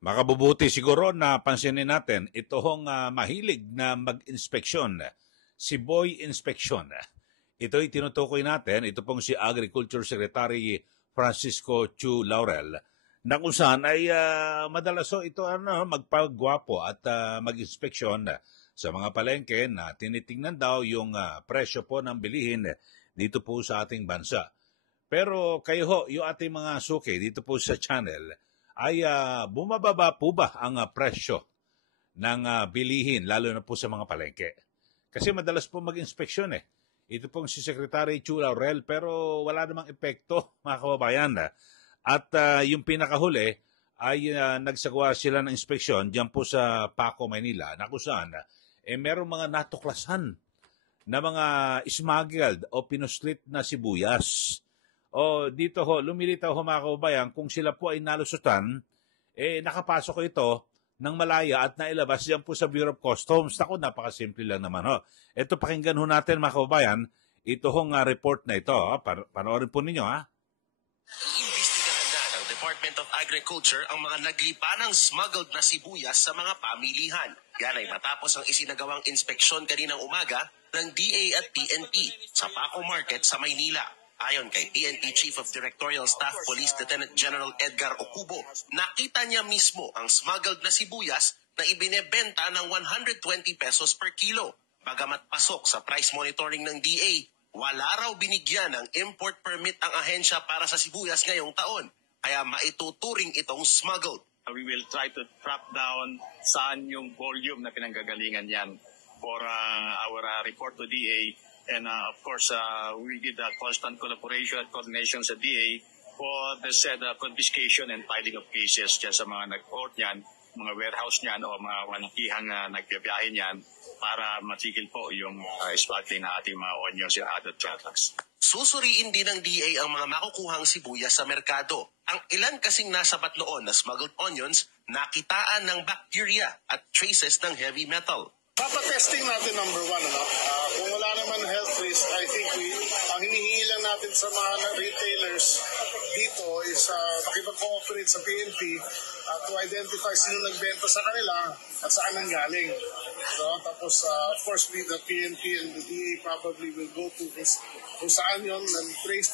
Makabubuti siguro na pansinin natin ito hong mahilig na mag-inspeksyon, si Boy Inspection. Ito'y tinutukoy natin, ito pong si Agriculture Secretary Francisco Chu Laurel, na kung saan ay madalas ito magpagwapo at mag-inspeksyon sa mga palengke na tinitingnan daw yung presyo po ng bilihin dito po sa ating bansa. Pero kayo ho, yung ating mga suki dito po sa channel, ay bumababa po ba ang presyo ng bilihin, lalo na po sa mga palengke? Kasi madalas po mag-inspeksyon Ito pong si Secretary Chu Laurel, pero wala namang epekto, mga kababayan. At yung pinakahuli ay nagsagawa sila ng inspeksyon diyan po sa Paco, Manila, na kung saan merong mga natuklasan na mga smuggled o pinuslit na sibuyas. O dito ho, lumilitaw ho mga kababayan, kung sila po ay nalusutan, nakapasok ito ng malaya at nailabas diyan po sa Bureau of Customs. Ako, napakasimple lang naman ho. Ito, pakinggan ho natin mga kababayan, ito hong report na ito. Panoorin po ninyo ha. Iimbestigahan na ng Department of Agriculture ang mga naglipa ng smuggled na sibuyas sa mga pamilihan. Yan ay matapos ang isinagawang inspeksyon kaninang umaga ng DA at PNP sa Paco Market sa Maynila. Ayon kay PNP Chief of Directorial Staff Police Lieutenant General Edgar Ocubo, nakita niya mismo ang smuggled na sibuyas na ibinebenta ng 120 pesos per kilo. Bagamat pasok sa price monitoring ng DA, wala raw binigyan ng import permit ang ahensya para sa sibuyas ngayong taon, kaya maituturing itong smuggled. We will try to track down saan yung volume na pinanggagalingan yan for our report to DA. And of course, we did constant collaboration at coordination sa DA for the said confiscation and filing of cases dyan sa mga nag-port niyan, mga warehouse niyan o mga walakihang nagbibiyahe niyan para matigil po yung smuggling na ating mga onions and other products. Susuriin din ng DA ang mga makukuhang sibuyas sa merkado. Ang ilan kasing nasabat noon na smuggled onions, nakitaan ng bacteria at traces ng heavy metal. Papatesting natin number one, kung wala naman health risk, I think ang hinihingi lang natin sa mga retailers dito is makipag-cooperate sa PNP to identify sino nagbenta sa kanila at saan nanggaling. So, tapos, of course, the PNP and the DA probably will go to this, kung saan yun, and trace.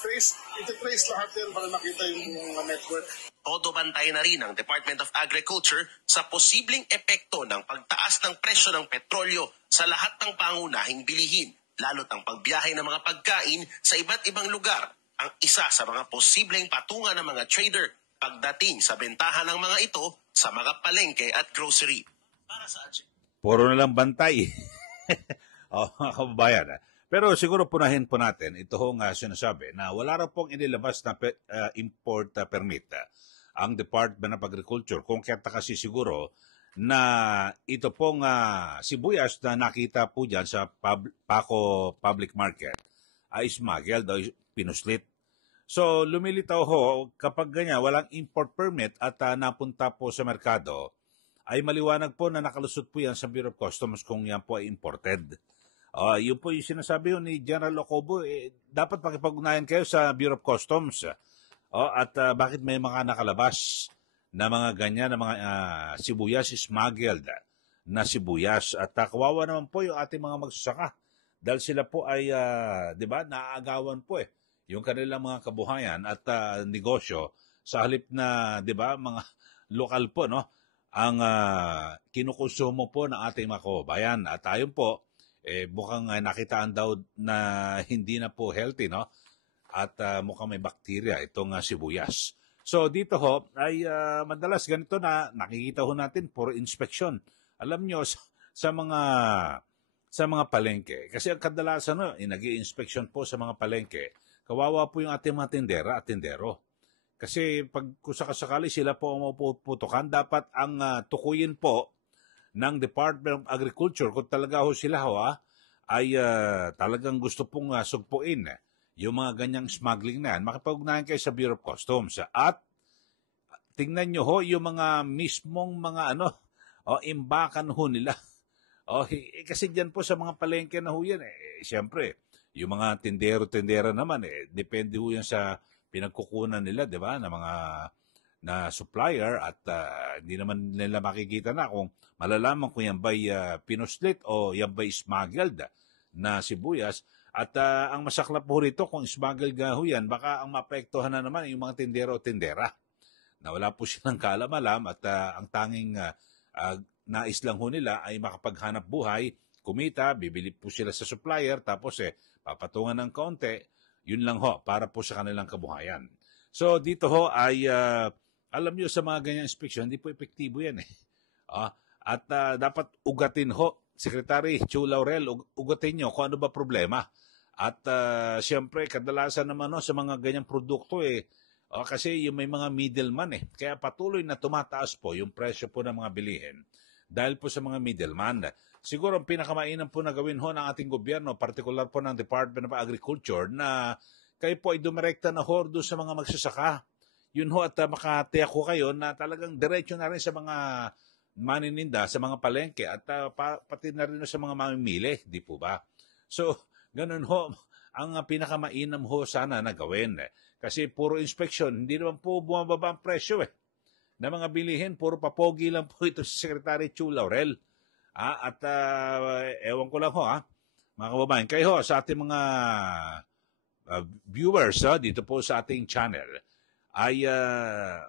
Ito-trace lahat yan para makita yung network. Todo bantay na rin ang Department of Agriculture sa posibleng epekto ng pagtaas ng presyo ng petrolyo sa lahat ng pangunahing bilihin, lalo't ang pagbiyahe ng mga pagkain sa iba't ibang lugar, ang isa sa mga posibleng patungan ng mga trader pagdating sa bentahan ng mga ito sa mga palengke at grocery. Para sa Ajay. Puro na lang bantay. Mga kababayan. Pero siguro punahin po natin ito hong sinasabi na wala raw pong inilabas na import permit ang Department of Agriculture. Kung kaya kasi siguro na ito pong sibuyas na nakita po dyan sa Paco Public Market ay smuggled o pinuslit. So lumilitaw ho, kapag ganyan, walang import permit at napunta po sa merkado, ay maliwanag po na nakalusot po yan sa Bureau of Customs kung yan po ay imported. Yun po yung sinasabi ni General Ocobo, dapat makipag-ugnayan kayo sa Bureau of Customs. At bakit may mga nakalabas na mga ganyan, na mga sibuyas smuggled na sibuyas. At kawawa naman po yung ating mga magsasaka. Dahil sila po ay, di ba, naaagawan po yung kanilang mga kabuhayan at negosyo sa halip na, di ba, mga lokal po, no? Ang kinukonsumo po ng ating mga kababayan. At ayon po, mukhang nakitaan daw na hindi na po healthy, no? At mukhang may bakterya itong sibuyas. So dito ho, ay madalas ganito na nakikita ho natin puro inspection. Alam nyo, sa mga palengke, kasi ang kadalasan nag-i-inspection po sa mga palengke, kawawa po yung ating mga tindera at tindero. Kasi pag kusakasakali sila po ang mapuputukan, dapat ang tukuyin po ng Department of Agriculture, kung talaga ho sila ay talagang gusto pong sugpuin yung mga ganyang smuggling na yan, makipag-ugnayan kayo sa Bureau of Customs. At tingnan nyo ho yung mga mismong mga imbakan ho nila. Kasi dyan po sa mga palengke na ho yan, siyempre, yung mga tindero-tindera naman, depende ho yan sa pinagkukunan nila, di ba, na supplier at hindi naman nila makikita na kung malalaman kung yan ba'y pinuslit o yan ba'y smuggled na sibuyas. At ang masaklap po rito, kung smuggled nga ho yan, baka ang maapektuhan na naman yung mga tindero o tindera na wala po silang kaalam-alam at ang tanging nais lang ho nila ay makapaghanap buhay, kumita, bibili po sila sa supplier, tapos papatungan ng kaunti, yun lang ho, para po sa kanilang kabuhayan. So dito ho ay, alam nyo sa mga ganyang inspeksyon, hindi po epektibo yan At dapat ugatin ho, Secretary Chu Laurel, ugatin nyo kung ano ba problema. At siyempre, kadalasan naman sa mga ganyang produkto kasi yung may mga middleman Kaya patuloy na tumataas po yung presyo po ng mga bilihin dahil po sa mga middleman. Siguro ang pinakamainam po na gawin ho ng ating gobyerno, partikular po ng Department of Agriculture, na kayo po ay dumirekta na ho doon sa mga magsasaka. Yun ho, at makatiyak ko kayo na talagang diretso na rin sa mga manininda, sa mga palengke, at pati na rin sa mga mamimili, di po ba? So, ganun ho, ang pinakamainam ho sana na gawin. Kasi puro inspeksyon, hindi naman po bumababa ang presyo na mga bilihin, puro papogi lang po ito si Secretary Chu Laurel. At ewan ko lang ho, mga kababayan, kayo ho, sa ating mga viewers dito po sa ating channel, ay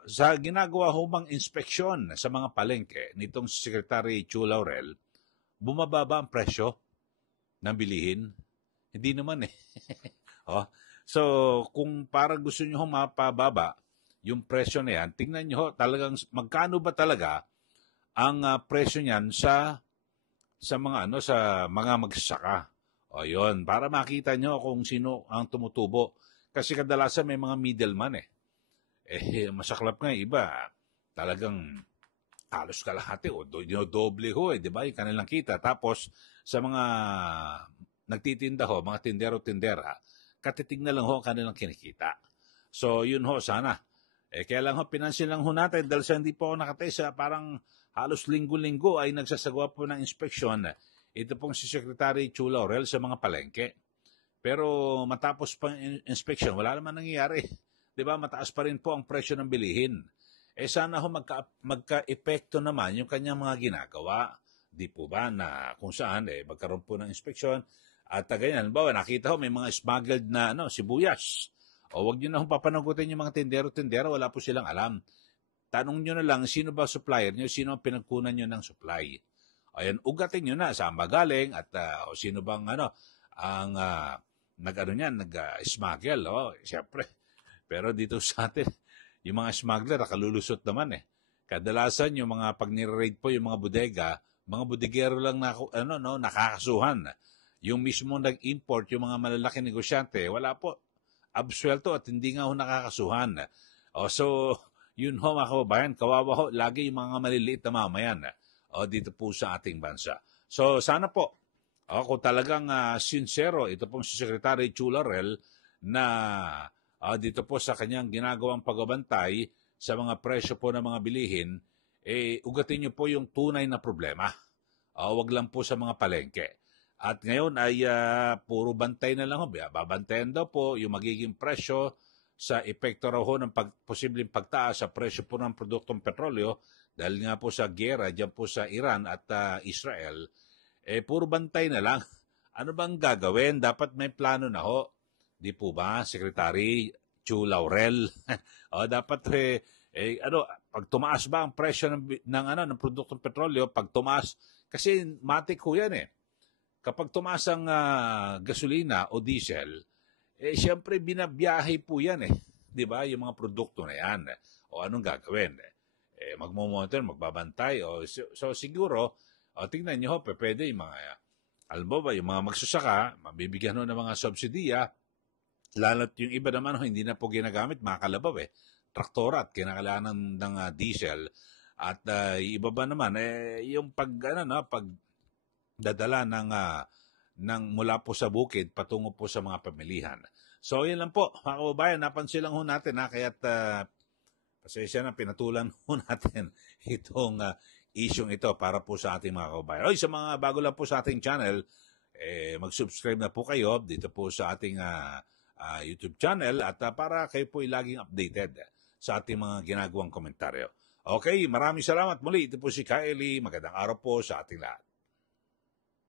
sa ginagawa ho bang inspeksyon sa mga palengke nitong Secretary Chu Laurel, bumababa ang presyo ng bilihin? Hindi naman So, kung parang gusto nyo mapababa yung presyo na yan, tingnan nyo talagang magkano ba talaga ang presyo niyan sa mga sa mga magsasaka. O yun, para makita nyo kung sino ang tumutubo. Kasi kadalasan may mga middleman masaklap nga iba, talagang halos kalahati o doble ho di ba? Yung kanilang kita. Tapos sa mga nagtitinda ho, mga tindero-tindera, katitig na lang ho ang kanilang kinikita. So, yun ho, sana. Kaya lang ho, pinansin lang ho natin, dahil sa hindi po ako nakatesa, parang halos linggo-linggo ay nagsasagawa po ng inspeksyon. Ito pong si Secretary Chu Laurel sa mga palengke. Pero matapos pang inspeksyon, wala naman nangyayari. Di ba, mataas pa rin po ang presyo ng bilihin. Sana ho magka-epekto naman yung kanyang mga ginagawa. Di po ba, na kung saan, magkaroon po ng inspeksyon. At ganyan, bawa, nakita ho, may mga smuggled na sibuyas. O wag nyo na hong papanagutin yung mga tindero-tindero, wala po silang alam. Tanong nyo na lang, sino ba supplier nyo, sino ang pinagkunan nyo ng supply. Ayan, ugatin nyo na saan ba galing at sino bang ang nag-smuggle. Siyempre. Pero dito sa atin, yung mga smuggler, nakalulusot naman Kadalasan yung mga pag nire-raid po yung mga bodega, mga bodegero lang nakakasuhan. Yung mismo nag-import, yung mga malalaki negosyante, wala po. Absuelto at hindi nga ho nakakasuhan. So, yun ho mga kababayan, kawawa ho, lagi yung mga maliliit na mamayan dito po sa ating bansa. So, sana po, kung talagang sincero, ito pong si Secretary Chu Laurel na dito po sa kanyang ginagawang pagbabantay sa mga presyo po ng mga bilihin, ugatin niyo po yung tunay na problema. Wag lang po sa mga palengke. At ngayon ay puro bantay na lang ho. Babantayan daw po yung magiging presyo sa epekto raw ho ng posibleng pagtaas sa presyo po ng produktong petrolyo dahil nga po sa giyera dyan po sa Iran at Israel. Puro bantay na lang. Ano bang gagawin? Dapat may plano na ho. Di po ba, Secretary Chu Laurel? Dapat pag tumaas ba ang presyo ng produktong petrolyo, pag tumaas, kasi matik ho yan Kapag tumaas ang gasolina o diesel, siyempre binabiyahe po yan Di ba? Yung mga produkto na yan. O anong gagawin? Magmomonitor, magbabantay. So siguro, tingnan nyo pwede yung mga, alam mo ba, yung mga magsusaka, mabibigyan ng mga subsidiya, lalo't yung iba naman hindi na po ginagamit, mga kalabaw traktora at kinakailangan ng diesel. At iba ba naman, yung pagdadala ng mula po sa bukid patungo po sa mga pamilihan. So, yun lang po, mga kababayan, napansin lang ho natin kaya't pasensya na pinatulan ho natin itong isyong ito para po sa ating mga kababayan. Sa mga bago lang po sa ating channel, mag-subscribe na po kayo dito po sa ating YouTube channel at para kayo po laging updated sa ating mga ginagawang komentaryo. Okay, maraming salamat muli. Ito po si Kylie. Magandang araw po sa ating lahat.